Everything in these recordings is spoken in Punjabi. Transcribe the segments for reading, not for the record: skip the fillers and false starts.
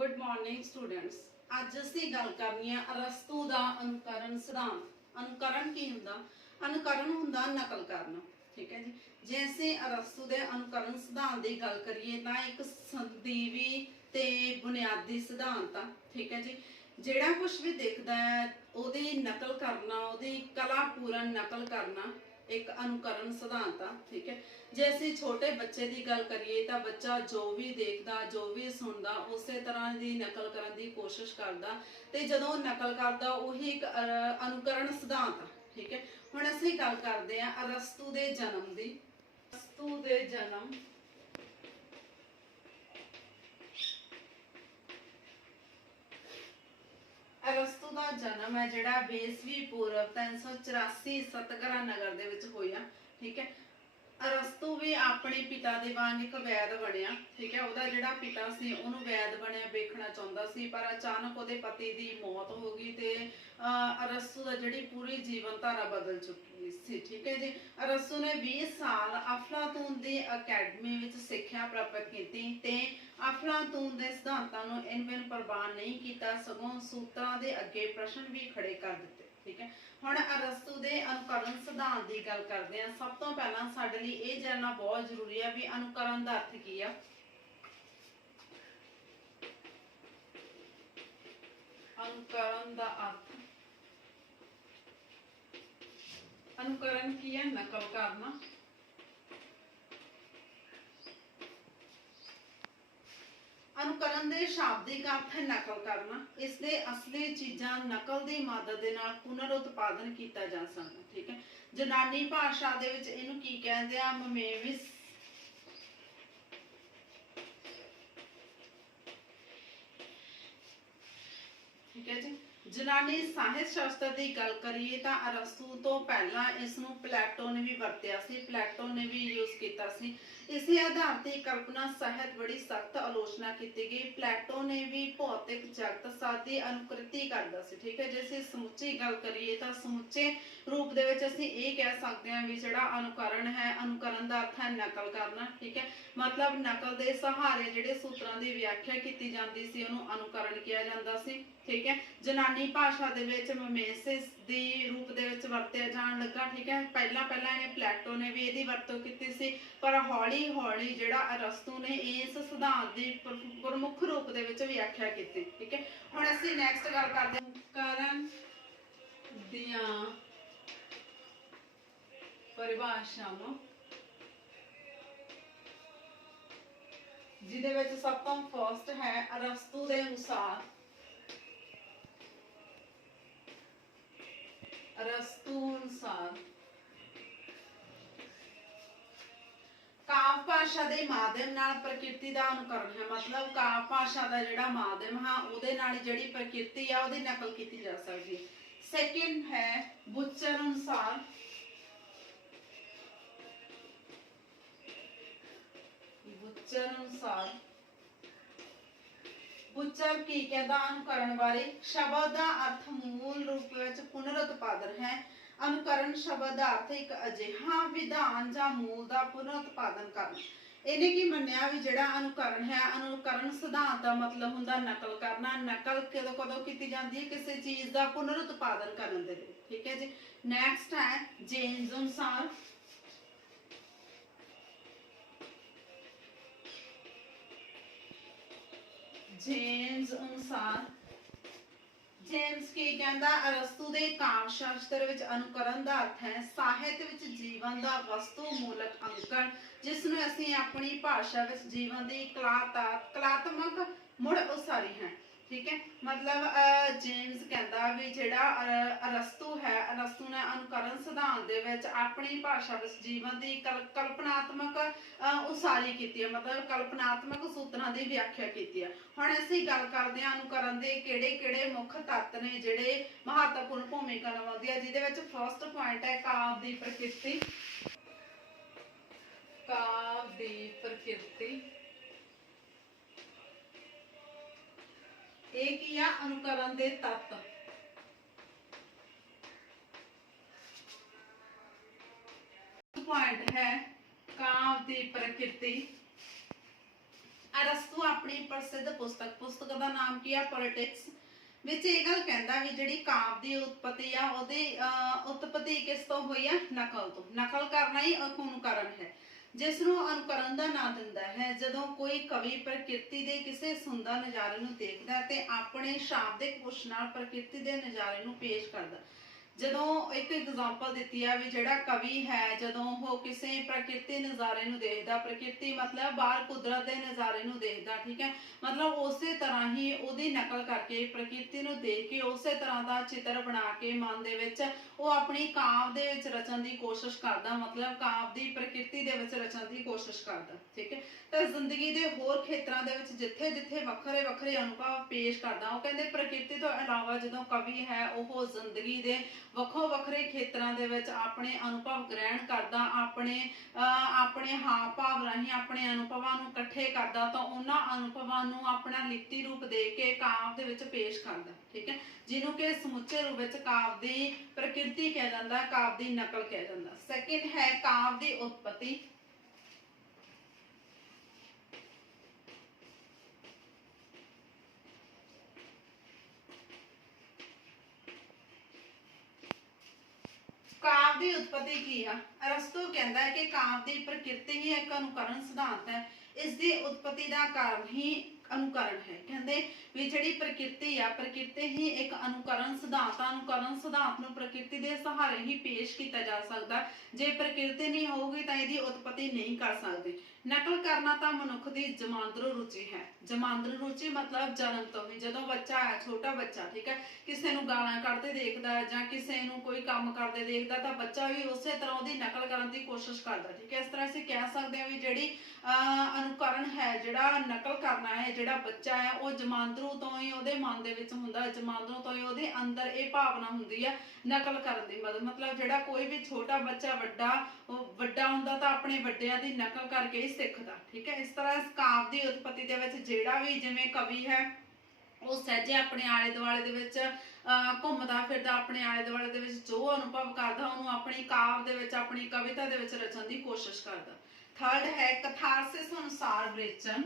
Good morning students. ਅੱਜ ਅਸੀਂ ਗੱਲ ਕਰਨੀ ਹੈ ਅਰਸਤੂ ਦਾ ਅਨੁਕਰਨ ਸਿਧਾਂਤ। ਅਨੁਕਰਨ ਕੀ ਹੁੰਦਾ? ਅਨੁਕਰਨ ਹੁੰਦਾ ਨਕਲ ਕਰਨਾ। ਠੀਕ ਹੈ ਜੀ। ਜੇ ਅਸੀਂ ਅਰਸਤੂ ਦੇ ਅਨੁਕਰਨ ਸਿਧਾਂਤ ਦੀ ਗੱਲ ਕਰੀਏ ਤਾਂ ਇੱਕ ਸੰਦੀਵੀ ਤੇ ਬੁਨਿਆਦੀ ਸਿਧਾਂਤ ਆ। ਠੀਕ ਹੈ ਜੀ। ਜਿਹੜਾ ਕੁਝ ਵੀ ਦਿਖਦਾ ਹੈ ਉਹਦੀ ਨਕਲ ਕਰਨਾ, ਉਹਦੀ ਕਲਾਪੂਰਨ ਨਕਲ ਕਰਨਾ एक अनुकरण सिद्धांत आ। ठीक है। जे असीं छोटे बच्चे की गल करिए तो बच्चा जो भी देखता, जो भी सुनता, उस तरह की नकल करने की कोशिश करता ते जदों नकल करता उही एक अनुकरण सिद्धांत आ। ठीक है। हुण असीं गल करदे हां अरस्तू दे जन्म दी। अरस्तू दे जन्म अरस्तू का जन्म है जिहड़ा 20वीं पूर्व 384 सतगरा नगर दे विच होया। ठीक है। अरस्तू भी अपने पिता दे वांग एक वैद बनिया। ठीक है। उहदा जिहड़ा पिता सी उहनूं वैद बनिया वेखना चाहुंदा सी, पर अचानक उहदे पति दी मौत हो गई ते अरस्तू दा जिहड़ी पूरी जीवन धारा बदल चुकी सी। ठीक है जी। अरस्तू ने 20 साल अफलातून दी अकैडमी विच सिक्ख्या प्राप्त कीती ते अफलातून दे सिद्धांतां नूं इनमें प्रवान नहीं कीता, सगों सूत्रां दे अगे प्रश्न भी खड़े कर दिते। ठीक है। हुण अरस्तू दे अनुकरण सिद्धांत की गल करते हैं। सब तो पहला साडे लई इह जानना बहुत जरूरी है भी अनुकरण दा अर्थ की है। अनुकरण दा अर्थ, अनुकरण की है? नकल करना। अनुकरण दे शाब्दिक अर्थ है नकल करना। इसके असली चीज़ां नकल की मदद दे नाल पुनर उत्पादन किया जा सकता। ठीक है। यूनानी भाषा दे विच इहनूं की कहंदे आ? मिमेसिस। ठीक है जी। यूनानी साहित्य शास्त्र की गल करिए तो अरस्तू तो पहला इसनूं प्लेटो ने भी वरत्या सी, प्लेटो ने भी यूज किया सी। इसी आधार ते कल्पना साहित्य बड़ी सख्त आलोचना की गई। प्लेटो ने भी भौतिक जगत सादी अनुकृति करता सी। ठीक है। जे असीं समुची गल करिए तो समुचे रूप दे विच असीं इह कह सकते हैं भी जिहड़ा अनुकरण है, अनुकरण दा अर्थ है नकल करना। ठीक है। मतलब नकल दे सहारे जिहड़े सूत्रां दी व्याख्या की जाती सी उहनूं अनुकरण किया जाता सी। ठीक है। यूनानी भाषा दे विच मिमेसिस दी रूप दे विच वरत्या जाण लगा। ठीक है। पहला इहने प्लेटो ने भी इहदी वरतों कीती सी, पर हौली हौली जिहड़ा अरस्तू ने इस सिद्धांत दी प्रमुख रूप दे विच व्याख्या कीती। ठीक है। हुण असीं नैक्सट गल करदे हां अनुकरण दियां परिभाषावां, जिहदे विच सब तो फर्स्ट है अरस्तू दे अनुसार, अरस्तू अनुसार काव्य भाषा के माध्यम नाल प्रकृति का अनुकरण है। मतलब काव्य भाषा का जिहड़ा माध्यम है उहदे नाल जिहड़ी प्रकृति है उहदी नकल की जा सकती है। सेकंड है बुचर अनुसार, बुचर अनुसार बुचर की कहता अनुकरण बारे? शब्द का अर्थ मूल रूप में पुनरुत्पादन है। अनुकरण शब्द का अर्थ एक अजिहा विधान जां मूल का पुनरुत्पादन करना। इन्हें की मन्निया भी जिहड़ा अनुकरण है, अनुकरण सिद्धांत का मतलब हुंदा नकल करना। नकल कदों कदों की जाती है? किसी चीज़ का पुनरुत्पादन करने दे लई। ठीक है जी। नैक्सट है जेम्स अनुसार, जेम्स अनुसार जेम्स की कहता अरस्तू दे काव्य शास्त्र विच अनुकरण का अर्थ है साहित्य विच जीवन का वस्तु मूलक अंकन, जिसमें असीं अपनी भाषा विच जीवन की कलात्मक मुड़ उसारी है। ठीक है। मतलब जेम्स कहता भी जिहड़ा अरस्तू है, अरस्तू ने अनुकरण सिद्धांत दे विच अपनी भाषा विच जीवन की कल्पनात्मक उसारी की है। मतलब कल्पनात्मक सूत्रां की व्याख्या की है। हुण असीं गल करदे हां अनुकरण दे किहड़े मुख तत्त ने जिहड़े महत्वपूर्ण भूमिका निभाउंदे आ, जिहदे विच फर्स्ट पॉइंट है काव्य दी प्रकृति। काव्य दी प्रकृति एक या अनुकरण दे तत्त। पॉइंट है काव्य दी प्रकृति। अरस्तू अपनी प्रसिद्ध पुस्तक का नाम की है पॉलिटिक्स। ਵਿੱਚ ਇਹ ਗੱਲ ਕਹਿੰਦਾ ਵੀ ਜਿਹੜੀ ਕਾਵ ਦੀ ਉਤਪਤੀ ਆ ਉਹਦੀ ਉਤਪਤੀ ਕਿਸ ਤੋਂ ਹੋਈ ਆ? ਨਕਲ ਤੋਂ। ਨਕਲ ਕਰਨਾ ਹੀ ਅਨੁਕਰਨ ਹੈ, ਜਿਸ ਨੂੰ ਅਨੁਕਰਨ ਦਾ ਨਾਂ ਦਿੰਦਾ ਹੈ। ਜਦੋਂ ਕੋਈ ਕਵੀ ਪ੍ਰਕਿਰਤੀ ਦੇ ਕਿਸੇ ਸੁੰਦਰ ਨਜ਼ਾਰੇ ਨੂੰ ਦੇਖਦਾ ਤੇ ਆਪਣੇ ਸ਼ਾਬਦਿਕ ਪੁਸ਼ ਨਾਲ ਪ੍ਰਕਿਰਤੀ ਦੇ ਨਜ਼ਾਰੇ ਨੂੰ ਪੇਸ਼ ਕਰਦਾ। ਜਦੋਂ ਇੱਕ ਐਗਜ਼ਾਮਪਲ ਦਿੱਤੀ ਆ ਵੀ ਜਿਹੜਾ ਕਵੀ ਹੈ ਜਦੋਂ ਉਹ ਕਿਸੇ ਪ੍ਰਕਿਰਤੀ ਨਜ਼ਾਰੇ ਨੂੰ ਦੇਖਦਾ, ਪ੍ਰਕਿਰਤੀ ਮਤਲਬ ਬਾਹਰ ਕੁਦਰਤ ਦੇ ਨਜ਼ਾਰੇ ਨੂੰ ਦੇਖਦਾ, ਠੀਕ ਹੈ, ਮਤਲਬ ਉਸੇ ਤਰ੍ਹਾਂ ਹੀ ਉਹਦੀ ਨਕਲ ਕਰਕੇ ਪ੍ਰਕਿਰਤੀ ਨੂੰ ਦੇਖ ਕੇ ਉਸੇ ਤਰ੍ਹਾਂ ਦਾ ਚਿੱਤਰ ਬਣਾ ਕੇ ਮਨ ਦੇ ਵਿੱਚ ਉਹ ਆਪਣੀ ਕਾਵ ਦੇ ਵਿੱਚ ਰਚਣ ਦੀ ਕੋਸ਼ਿਸ਼ ਕਰਦਾ, ਮਤਲਬ ਕਾਵ ਦੀ ਪ੍ਰਕਿਰਤੀ ਦੇ ਵਿੱਚ ਰਚਣ ਦੀ ਕੋਸ਼ਿਸ਼ ਕਰਦਾ, ਠੀਕ ਹੈ। ਤਾਂ ਜ਼ਿੰਦਗੀ ਦੇ ਹੋਰ ਖੇਤਰਾਂ ਦੇ ਵਿੱਚ ਜਿੱਥੇ ਜਿੱਥੇ ਵੱਖਰੇ ਵੱਖਰੇ ਅਨੁਭਵ ਪੇਸ਼ ਕਰਦਾ, ਉਹ ਕਹਿੰਦੇ ਪ੍ਰਕਿਰਤੀ ਤੋਂ ਇਲਾਵਾ ਜਦੋਂ ਕਵੀ ਹੈ ਉਹ ਜ਼ਿੰਦਗੀ ਦੇ ਵੱਖੋ ਵੱਖਰੇ ਖੇਤਰਾਂ ਦੇ ਵਿੱਚ ਆਪਣੇ ਅਨੁਭਵ ਗ੍ਰਹਿਣ ਕਰਦਾ, ਆਪਣੇ ਹਾਵ ਭਾਵ ਰਾਹੀਂ ਆਪਣੇ ਅਨੁਭਵਾਂ ਨੂੰ ਇਕੱਠੇ ਕਰਦਾ, ਤਾਂ ਉਹਨਾਂ ਅਨੁਭਵਾਂ ਨੂੰ ਆਪਣਾ ਲਿਖਤੀ ਰੂਪ ਦੇ ਕੇ ਕਾਵ ਦੇ ਵਿੱਚ ਪੇਸ਼ ਕਰਦਾ, ਠੀਕ ਹੈ, ਜਿਹਨੂੰ ਕਿ ਸਮੁੱਚੇ ਰੂਪ ਵਿੱਚ ਕਾਵ ਦੀ ਪ੍ਰਕਿਰਤੀ ਕਿਹਾ ਜਾਂਦਾ, ਕਾਵ ਦੀ ਨਕਲ ਕਿਹਾ ਜਾਂਦਾ। ਸੈਕਿੰਡ ਹੈ ਕਾਵ ਦੀ ਉਤਪਤੀ। ਕਾਵ ਦੀ ਉਤਪਤੀ ਕੀ ਆ? ਅਰਸਤੂ ਕਹਿੰਦਾ ਹੈ ਕਿ ਕਾਵ ਦੀ ਪ੍ਰਕਿਰਤੀ ਹੀ ਇੱਕ ਅਨੁਕਰਨ ਸਿਧਾਂਤ ਹੈ, ਇਸ ਦੀ ਉਤਪਤੀ ਦਾ ਕਾਰਨ ਹੀ ਅਨੁਕਰਨ ਹੈ। ਕਹਿੰਦੇ ਵੀ ਜਿਹੜੀ ਪ੍ਰਕਿਰਤੀ ਆ, ਪ੍ਰਕਿਰਤੀ ਹੀ ਇੱਕ ਅਨੁਕਰਨ ਸਿਧਾਂਤ ਆ। ਅਨੁਕਰਨ ਸਿਧਾਂਤ ਨੂੰ ਪ੍ਰਕਿਰਤੀ ਦੇ ਸਹਾਰੇ ਹੀ ਪੇਸ਼ ਕੀਤਾ ਜਾ ਸਕਦਾ। ਜੇ ਪ੍ਰਕਿਰਤੀ ਨਹੀਂ ਹੋਊਗੀ ਤਾਂ ਇਹਦੀ ਉਤਪਤੀ ਨਹੀਂ ਕਰ ਸਕਦੇ। ਨਕਲ ਕਰਨਾ ਤਾਂ ਮਨੁੱਖ ਦੀ ਜਮਾਂਦਰੂ ਰੁਚੀ ਹੈ। ਜਮਾਂਦਰੂ ਰੁਚੀ ਮਤਲਬ ਜਨਮ ਤੋਂ ਹੀ, ਜਦੋਂ ਬੱਚਾ ਹੈ, ਛੋਟਾ ਬੱਚਾ, ਠੀਕ ਹੈ, ਕਿਸੇ ਨੂੰ ਗਾਲਾਂ ਕੱਢਦੇ ਦੇਖਦਾ ਜਾਂ ਕਿਸੇ ਨੂੰ ਕੋਈ ਕੰਮ ਕਰਦੇ ਦੇਖਦਾ ਤਾਂ ਬੱਚਾ ਵੀ ਉਸੇ ਤਰ੍ਹਾਂ ਉਹਦੀ ਨਕਲ ਕਰਨ ਦੀ ਕੋਸ਼ਿਸ਼ ਕਰਦਾ, ਠੀਕ ਹੈ। ਇਸ ਤਰ੍ਹਾਂ ਅਸੀਂ ਕਹਿ ਸਕਦੇ ਹਾਂ ਵੀ ਜਿਹੜੀ ਅਨੁਕਰਨ ਹੈ, ਜਿਹੜਾ ਨਕਲ ਕਰਨਾ ਹੈ, ਜਿਹੜਾ ਬੱਚਾ ਹੈ ਉਹ ਜਮਾਂਦਰੂ ਤੋਂ ਹੀ ਉਹਦੇ ਮਨ ਦੇ ਵਿੱਚ ਹੁੰਦਾ, ਜਮਾਂਦਰੂ ਤੋਂ ਹੀ ਉਹਦੇ ਅੰਦਰ ਇਹ ਭਾਵਨਾ ਹੁੰਦੀ ਹੈ ਨਕਲ ਕਰਨ ਦੀ। ਮਤਲਬ ਜਿਹੜਾ ਕੋਈ ਵੀ ਛੋਟਾ ਬੱਚਾ ਵੱਡਾ ਹੁੰਦਾ ਤਾਂ ਆਪਣੇ ਵੱਡਿਆਂ ਦੀ ਨਕਲ ਕਰਕੇ ਹੀ ਸਿੱਖਦਾ, ਠੀਕ ਹੈ। ਇਸ ਤਰ੍ਹਾਂ ਇਸ ਕਾਵ ਦੀ ਉਤਪਤੀ ਦੇ ਵਿੱਚ ਜਿਹੜਾ ਵੀ ਜਿਵੇਂ ਕਵੀ ਹੈ ਉਹ ਸਹਿਜੇ ਆਪਣੇ ਆਲੇ ਦੁਆਲੇ ਦੇ ਵਿੱਚ ਘੁੰਮਦਾ ਫਿਰਦਾ, ਆਪਣੇ ਆਲੇ ਦੁਆਲੇ ਦੇ ਵਿੱਚ ਜੋ ਅਨੁਭਵ ਕਰਦਾ ਉਹਨੂੰ ਆਪਣੀ ਕਾਵ ਦੇ ਵਿੱਚ, ਆਪਣੀ ਕਵਿਤਾ ਦੇ ਵਿੱਚ ਰਚਣ ਦੀ ਕੋਸ਼ਿਸ਼ ਕਰਦਾ। ਥਰਡ ਹੈ ਕਥਾਰਸਿਸ ਅਨੁਸਾਰ ਵਿਰੇਚਨ।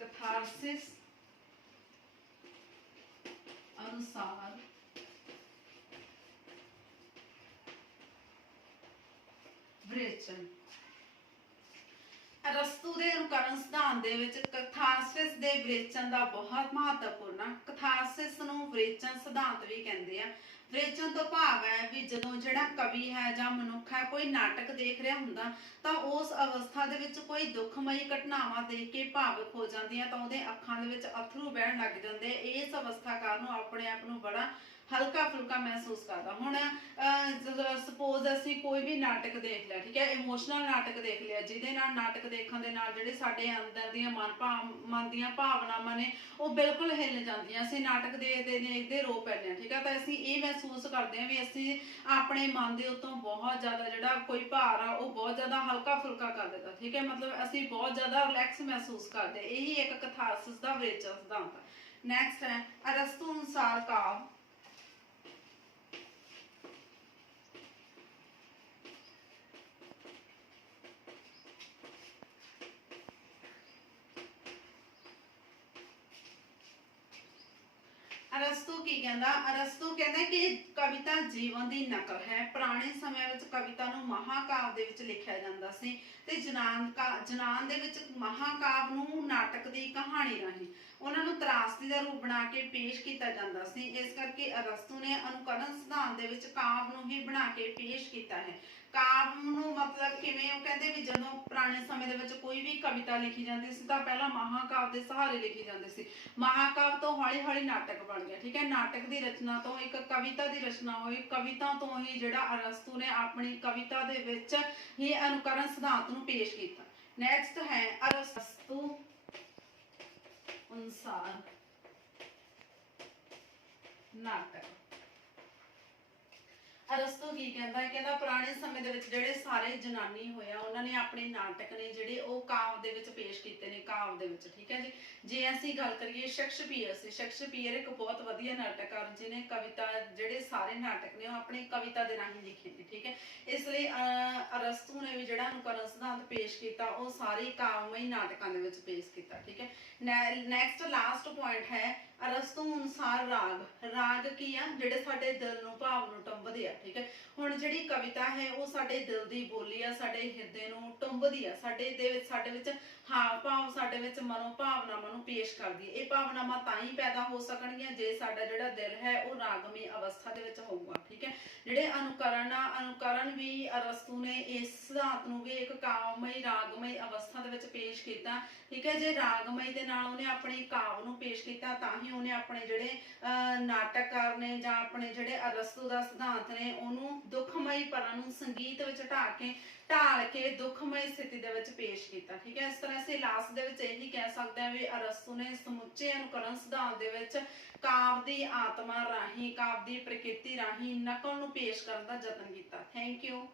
ਕਥਾਰਸਿਸ ਅਨੁਸਾਰ ਵਿਰੇਚਨ। ਅਰਸਤੂ ਦੇ ਅਨੁਕਰਨ ਸਿਧਾਂਤ ਦੇ ਵਿੱਚ ਕਥਾਰਸਿਸ ਦੇ ਵਿਰੇਚਨ ਦਾ ਬਹੁਤ ਮਹੱਤਵਪੂਰਨ ਆ। ਕਥਾਰਸਿਸ ਨੂੰ ਵਿਰੇਚਨ ਸਿਧਾਂਤ ਵੀ ਕਹਿੰਦੇ ਆ। ਵਿਰੇਚਨ ਤੋਂ ਭਾਵ ਹੈ ਵੀ ਜਦੋਂ ਜਿਹੜਾ ਕਵੀ ਹੈ ਜਾਂ ਮਨੁੱਖ ਹੈ ਕੋਈ ਨਾਟਕ ਦੇਖ ਰਿਹਾ ਹੁੰਦਾ ਤਾਂ ਉਸ ਅਵਸਥਾ ਦੇ ਵਿੱਚ ਕੋਈ ਦੁੱਖਮਈ ਘਟਨਾਵਾਂ ਦੇਖ ਕੇ ਭਾਵੁਕ ਹੋ ਜਾਂਦੀਆਂ ਤਾਂ ਉਹਦੇ ਅੱਖਾਂ ਦੇ ਵਿੱਚ ਅਥਰੂ ਵਹਿਣ ਲੱਗ ਜਾਂਦੇ। ਇਸ ਅਵਸਥਾ ਕਾਰਨ ਆਪਣੇ ਆਪ ਨੂੰ ਬੜਾ ਹਲਕਾ ਫੁਲਕਾ ਮਹਿਸੂਸ ਕਰਦਾ। ਹੁਣ ਸਪੋਜ਼ ਅਸੀਂ ਕੋਈ ਵੀ ਨਾਟਕ ਦੇਖ ਲਿਆ, ਠੀਕ ਹੈ, ਇਮੋਸ਼ਨਲ ਨਾਟਕ ਦੇਖ ਲਿਆ, ਜਿਹਦੇ ਨਾਲ ਨਾਟਕ ਦੇਖਣ ਦੇ ਨਾਲ ਜਿਹੜੇ ਸਾਡੇ ਅੰਦਰ ਦੀਆਂ ਮਨ ਦੀਆਂ ਭਾਵਨਾਵਾਂ ਨੇ ਉਹ ਬਿਲਕੁਲ ਹਿੱਲ ਜਾਂਦੀਆਂ। ਅਸੀਂ ਨਾਟਕ ਦੇਖਦੇ ਰੋ ਪੈਂਦੇ ਹਾਂ, ਠੀਕ ਹੈ, ਤਾਂ ਅਸੀਂ ਇਹ ਮਹਿਸੂਸ ਕਰਦੇ ਹਾਂ ਵੀ ਅਸੀਂ ਆਪਣੇ ਮਨ ਦੇ ਉੱਤੋਂ ਬਹੁਤ ਜ਼ਿਆਦਾ ਜਿਹੜਾ ਕੋਈ ਭਾਰ ਆ ਉਹ ਬਹੁਤ ਜ਼ਿਆਦਾ ਹਲਕਾ ਫੁਲਕਾ ਕਰ ਦਿੱਤਾ, ਠੀਕ ਹੈ, ਮਤਲਬ ਅਸੀਂ ਬਹੁਤ ਜ਼ਿਆਦਾ ਰਿਲੈਕਸ ਮਹਿਸੂਸ ਕਰਦੇ। ਇਹੀ ਇੱਕ ਕਥਾਰਸਿਸ ਦਾ ਵਿਰੇਚਨ ਸਿਧਾਂਤ ਹੈ। ਨੈਕਸਟ ਹੈ ਅਰਸਤੂ ਅਨੁਸਾਰ ਕਾਵ। ਅਰਸਤੂ ਕੀ ਕਹਿੰਦਾ? ਅਰਸਤੂ ਕਹਿੰਦਾ ਕਿ ਕਵਿਤਾ ਜੀਵਨ ਦੀ ਨਕਲ ਹੈ। ਪੁਰਾਣੇ ਸਮਿਆਂ ਵਿੱਚ ਕਵਿਤਾ ਨੂੰ ਮਹਾਕਾਵ ਦੇ ਵਿੱਚ ਲਿਖਿਆ ਜਾਂਦਾ ਸੀ ਤੇ ਜਨਾਨ ਦੇ ਵਿੱਚ ਮਹਾਕਾਵ ਨੂੰ ਨਾਟਕ ਦੀ ਕਹਾਣੀ ਰਾਹੀਂ ਉਹਨਾਂ ਨੂੰ ਤਰਾਸਦੀ ਦਾ ਰੂਪ ਬਣਾ ਕੇ ਪੇਸ਼ ਕੀਤਾ ਜਾਂਦਾ ਸੀ। ਇਸ ਕਰਕੇ ਅਰਸਤੂ ਨੇ ਅਨੁਕਰਨ ਸਿਧਾਂਤ ਦੇ ਵਿੱਚ ਕਾਵ ਨੂੰ ਹੀ ਬਣਾ ਕੇ ਪੇਸ਼ ਕੀਤਾ ਹੈ। ਕਾਵ ਨੂੰ ਮਤਲਬ ਕਿਵੇਂ? ਉਹ ਕਹਿੰਦੇ ਵੀ ਜਦੋਂ ਪੁਰਾਣੇ ਸਮੇਂ ਦੇ ਵਿੱਚ ਕੋਈ ਵੀ ਕਵਿਤਾ ਲਿਖੀ ਜਾਂਦੀ ਸੀ ਤਾਂ ਪਹਿਲਾਂ ਮਹਾਕਾਵ ਦੇ ਸਹਾਰੇ ਲਿਖੀ ਜਾਂਦੀ ਸੀ। ਮਹਾਕਾਵ ਤੋਂ ਹੌਲੀ ਹੌਲੀ ਨਾਟਕ ਬਣ ਗਿਆ, ਠੀਕ ਹੈ। ਨਾਟਕ ਦੀ ਰਚਨਾ ਤੋਂ ਇੱਕ ਕਵਿਤਾ ਦੀ ਰਚਨਾ ਹੋਈ। ਕਵਿਤਾ ਤੋਂ ਹੀ ਜਿਹੜਾ ਅਰਸਤੂ ਨੇ ਆਪਣੀ ਕਵਿਤਾ ਦੇ ਵਿੱਚ ਹੀ ਅਨੁਕਰਨ ਸਿਧਾਂਤ ਨੂੰ ਪੇਸ਼ ਕੀਤਾ। ਨੈਕਸਟ ਹੈ ਅਰਸਤੂ ਅਨੁਸਾਰ ਨਾਟਕ। ਅਰਸਤੂ ਕੀ ਕਹਿੰਦਾ ਹੈ, ਕਹਿੰਦਾ ਪੁਰਾਣੇ ਸਮੇਂ ਦੇ ਵਿੱਚ ਜਿਹੜੇ ਸਾਰੇ ਜਨਾਨੀ ਹੋਇਆ ਉਹਨਾਂ ਨੇ ਆਪਣੇ ਨਾਟਕ ਨੇ ਜਿਹੜੇ ਉਹ ਕਾਵ ਦੇ ਵਿੱਚ ਪੇਸ਼ ਕੀਤੇ ਨੇ, ਕਾਵ ਦੇ ਵਿੱਚ। ਠੀਕ ਹੈ ਜੀ। ਜੇ ਅਸੀਂ ਗੱਲ ਕਰੀਏ ਸ਼ੇਕਸਪੀਅਰ ਇੱਕ ਬਹੁਤ ਵਧੀਆ ਨਾਟਕਕਾਰ ਜਿਹਨੇ ਕਵਿਤਾ ਜਿਹੜੇ ਸਾਰੇ ਨਾਟਕ ਨੇ ਉਹ ਆਪਣੀ ਕਵਿਤਾ ਦੇ ਰਾਹੀਂ ਲਿਖੇ ਨੇ। ਠੀਕ ਹੈ। ਇਸ ਲਈ ਅਰਸਤੂ ਨੇ ਵੀ ਜਿਹੜਾ ਅਨੁਕਰਨ ਸਿਧਾਂਤ ਪੇਸ਼ ਕੀਤਾ ਉਹ ਸਾਰੇ ਕਾਵਮਈ ਨਾਟਕਾਂ ਦੇ ਵਿੱਚ ਪੇਸ਼ ਕੀਤਾ। ਠੀਕ ਹੈ। ਨੈਕਸਟ ਲਾਸਟ ਪੁਆਇੰਟ ਹੈ ਅਰਸਤੂ ਅਨੁਸਾਰ ਰਾਗ ਕੀ ਆ, ਜਿਹੜੇ ਸਾਡੇ ਦਿਲ ਨੂੰ ਭਾਵ ਨੂੰ ਟੁੰਬਦੇ ਆ। ਠੀਕ ਹੈ। ਹੁਣ ਜਿਹੜੀ ਕਵਿਤਾ ਹੈ ਉਹ ਸਾਡੇ ਦਿਲ ਦੀ ਬੋਲੀ ਆ, ਸਾਡੇ ਹਿਰਦੇ ਨੂੰ ਟੁੰਬਦੀ ਆ, ਸਾਡੇ ਵਿੱਚ ਹਾਵ ਭਾਵ, ਸਾਡੇ ਵਿੱਚ ਮਨੋ ਭਾਵਨਾਵਾਂ ਨੂੰ ਪੇਸ਼ ਕਰਦੀ ਹੈ। ਇਹ ਭਾਵਨਾਵਾਂ ਤਾਂ ਹੀ ਪੈਦਾ ਹੋ ਸਕਣਗੀਆਂ ਜੇ ਸਾਡਾ ਜਿਹੜਾ ਦਿਲ ਹੈ ਉਹ ਰਾਗਮਈ ਅਵਸਥਾ ਦੇ ਵਿੱਚ ਹੋਊਗਾ। ਠੀਕ ਹੈ। ਜਿਹੜੇ ਅਨੁਕਰਨ ਵੀ ਅਰਸਤੂ ਨੇ ਇਸ ਸਿਧਾਂਤ ਨੂੰ ਵੀ ਇੱਕ ਕਾਵਮਈ ਰਾਗਮਈ ਅਵਸਥਾ ਦੇ ਵਿੱਚ ਪੇਸ਼ ਕੀਤਾ। ਠੀਕ ਹੈ। ਜੇ ਰਾਗਮਈ ਦੇ ਨਾਲ ਉਹਨੇ ਆਪਣੀ ਕਾਵ ਨੂੰ ਪੇਸ਼ ਕੀਤਾ ਤਾਂ ਹੀ ਉਹਨੇ ਆਪਣੇ ਜਿਹੜੇ ਨਾਟਕਕਾਰ ਨੇ ਜਾਂ ਆਪਣੇ ਜਿਹੜੇ ਅਰਸਤੂ ਦਾ ਸਿਧਾਂਤ ਨੇ ਉਹਨੂੰ ਦੁੱਖਮਈ ਪਰਾਂ ਨੂੰ ਸੰਗੀਤ ਵਿੱਚ ਢਾਲ ਕੇ ਦੁੱਖਮਈ ਸਥਿਤੀ ਦੇ ਵਿੱਚ ਪੇਸ਼ ਕੀਤਾ। ਠੀਕ ਹੈ। ਇਸ ਤਰ੍ਹਾਂ ਅਸੀਂ ਲਾਸਟ ਦੇ ਵਿੱਚ ਇਹੀ ਕਹਿ ਸਕਦੇ ਹਾਂ ਵੀ ਅਰਸਤੂ ਨੇ ਸਮੁੱਚੇ ਅਨੁਕਰਨ ਸਿਧਾਂਤ ਦੇ ਵਿੱਚ ਕਾਵ ਦੀ ਆਤਮਾ ਰਾਹੀਂ, ਕਾਵ ਦੀ ਪ੍ਰਕਿਰਤੀ ਰਾਹੀਂ ਨਕਲ ਨੂੰ ਪੇਸ਼ ਕਰਨ ਦਾ ਯਤਨ ਕੀਤਾ। Thank you.